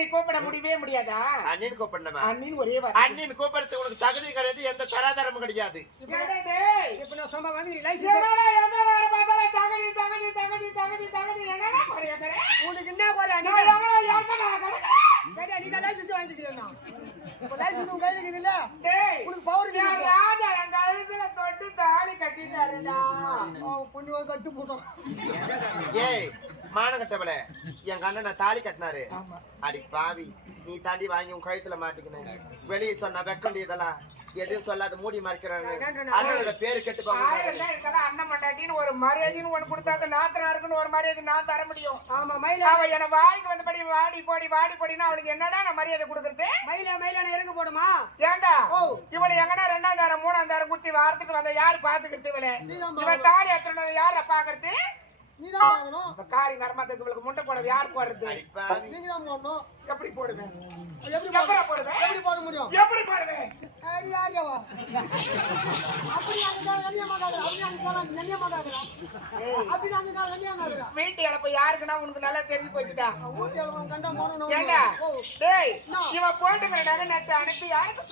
நீ கூப்பிட முடியவே முடியாதா? அண்ணின்னு கூப்பிடணுமா? அண்ணின்னு ஒரே அண்ணின்னு கூப்பிடுறதுக்கு உனக்கு தகுதி கிடையாது, எந்த தராதரமும் கிடையாது. இப்ப நான் சொன்ன வந்து லைசன்ஸ் உனக்கு என்ன போற நீ தான் லைசன்ஸ் வாங்கிக்கிறேன். இப்ப லைசன்ஸ் உங்க கையில இருக்குது இல்ல, உனக்கு பவர் ராஜா என் கழுத்துல தொட்டு தாலி கட்டிட்டாருடா. பொண்ணு கட்டு போட்டோம். ஏய் மானகட்டவளே, எங்க அண்ணன் தாலி கட்டினாரு. அடி பாவி, நீ தாண்டி வாங்கி உன் கழுத்துல மாட்டிக்கணும். வெளியே சொன்ன வெக்கண்டி இதெல்லாம் எதுவும் சொல்லாத மூடி மறைக்கிறாரு. அண்ணனோட பேரு கெட்டு அண்ணன் மண்டாட்டின்னு ஒரு மரியாதைன்னு ஒண்ணு கொடுத்தாங்க, நாத்தனாருக்குன்னு ஒரு மரியாதை நான் தர முடியும். ஆமா மயில அவ என்ன வாய்க்கு வந்தபடி வாடி போடினா அவளுக்கு என்னடா நான் மரியாதை கொடுக்கறது? மயில இறங்க போடுமா? ஏண்டா இவளை எங்கடா 2ஆம் தாரம் 3ஆம் தாரம் குத்தி வாரத்துக்கு வந்த யாரு பாத்துக்கிறது? இவன் தாலி எத்தனை யார பாக்குறது? நீதான் வாங்கணும். காரி கர்மத்துக்கு இவளுக்கு முட்டை போட யார் போடுறது? நீங்க தான் போடணும். எப்படி போடுவேன்? எப்படி போட முடியும்? எப்படி போடுவேன்? யாரியாவா அப்படி அங்க மாட்டாங்க. வீட்டு இழப்பு யாருக்குன்னா உனக்கு நல்லா தெரிஞ்சு போச்சுட்டா. ஊட்டி கண்டா போடணும். ஏண்டா டேய் இவன் போட்டுக்கிற நகை நட்டு அனுப்பி யாருக்கு